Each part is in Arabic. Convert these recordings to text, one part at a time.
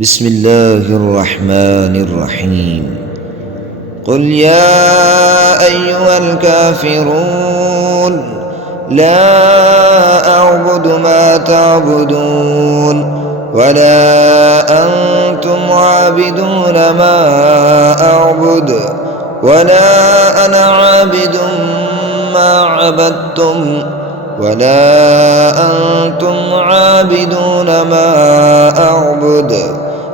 بسم الله الرحمن الرحيم. قل يا أيها الكافرون لا أعبد ما تعبدون ولا أنتم عابدون ما أعبد ولا أنا عابد ما عبدتم ولا أنتم عابدون ما أعبد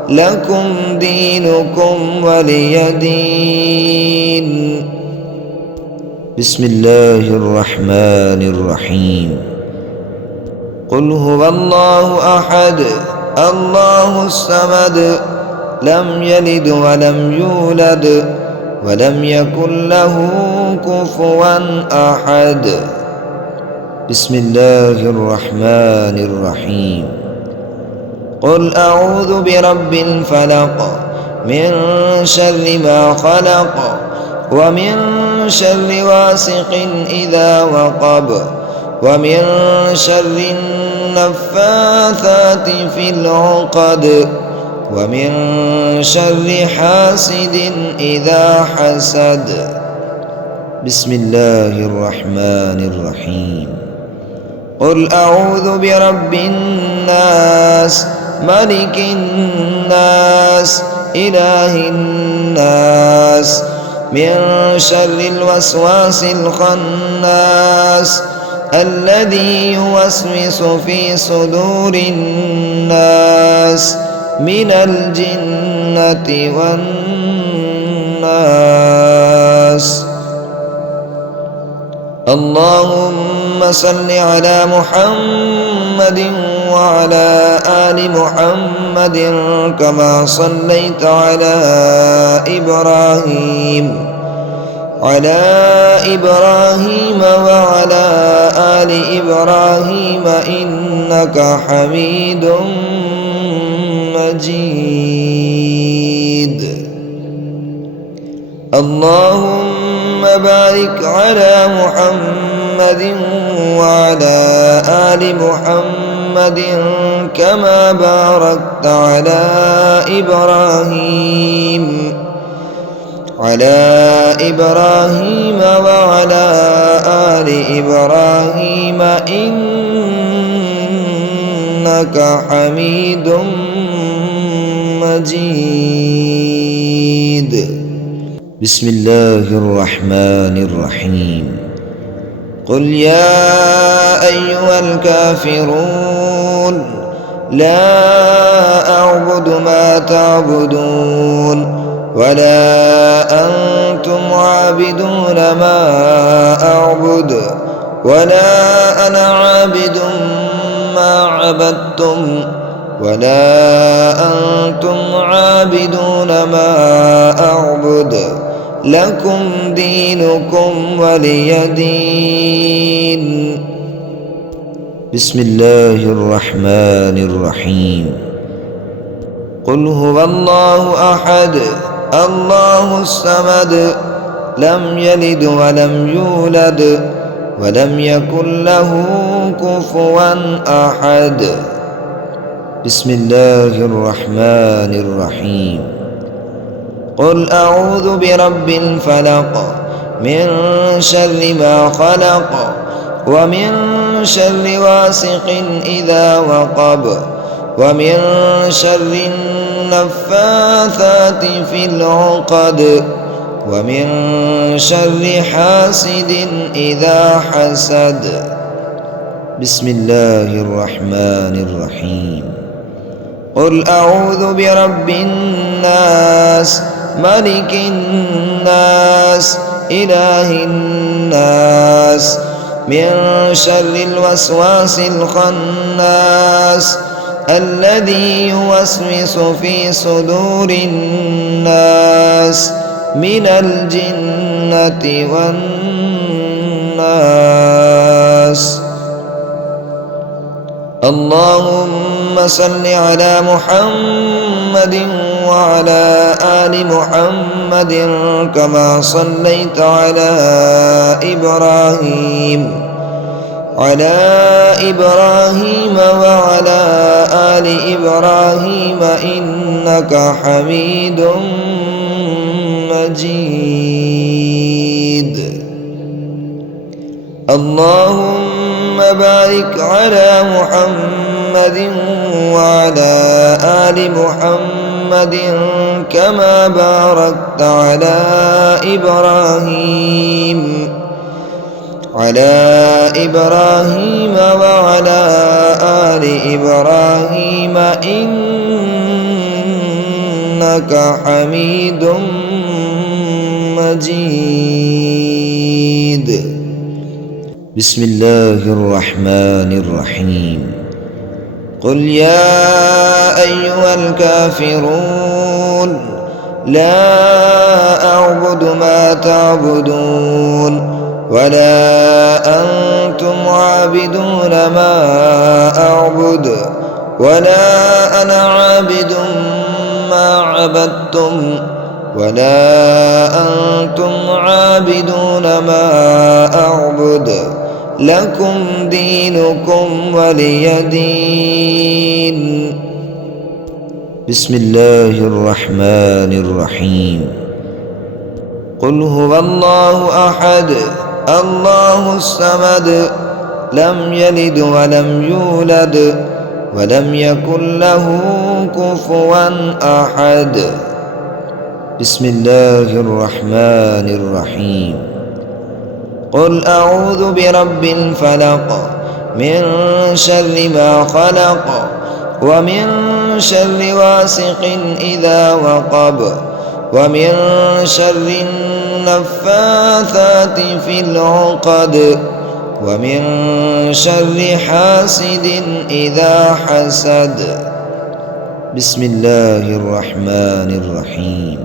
لكم دينكم ولي دين. بسم الله الرحمن الرحيم. قل هو الله أحد الله الصمد لم يلد ولم يولد ولم يكن له كفوا أحد. بسم الله الرحمن الرحيم. قل أعوذ برب الفلق من شر ما خلق ومن شر غاسق إذا وقب ومن شر النفاثات في العقد ومن شر حاسد إذا حسد. بسم الله الرحمن الرحيم. قل أعوذ برب الناس ملك الناس إله الناس من شر الوسواس الخناس الذي يوسوس في صدور الناس من الجنة والناس. اللهم صل على محمد وعلى آل محمد كما صليت على إبراهيم وعلى آل إبراهيم إنك حميد مجيد. اللهم بارك على محمد وعلى آل محمد كما باركت على إبراهيم وعلى آل إبراهيم إنك حميد مجيد. بسم الله الرحمن الرحيم. قل يا أيها الكافرون لا أعبد ما تعبدون ولا أنتم عابدون ما أعبد ولا أنا عابد ما عبدتم ولا أنتم عابدون ما أعبد لكم دينكم ولي دين. بسم الله الرحمن الرحيم. قل هو الله أحد الله الصمد لم يلد ولم يولد ولم يكن له كفوا أحد. بسم الله الرحمن الرحيم. قل أعوذ برب الفلق من شر ما خلق ومن شر غاسق إذا وقب ومن شر النفاثات في العقد ومن شر حاسد إذا حسد. بسم الله الرحمن الرحيم. قل أعوذ برب الناس ملك الناس إله الناس من شر الوسواس الخناس الذي يوسوس في صدور الناس من الجنة والناس. اللهم صل على محمد وعلى آل محمد كما صليت على إبراهيم على إبراهيم وعلى آل إبراهيم إنك حميد مجيد. اللهم بارك على محمد وعلى آل محمد كما باركت على إبراهيم وعلى آل إبراهيم إنك حميد مجيد. بسم الله الرحمن الرحيم. قل يا أيها الكافرون لا أعبد ما تعبدون ولا أنتم عابدون ما أعبد ولا أنا عابد ما عبدتم ولا أنتم عابدون ما أعبد لكم دينكم ولي دين. بسم الله الرحمن الرحيم. قل هو الله أحد الله الصمد لم يلد ولم يولد ولم يكن له كفوا أحد. بسم الله الرحمن الرحيم. قل أعوذ برب الفلق من شر ما خلق ومن شر غاسق إذا وقب ومن شر النفاثات في العقد ومن شر حاسد إذا حسد. بسم الله الرحمن الرحيم.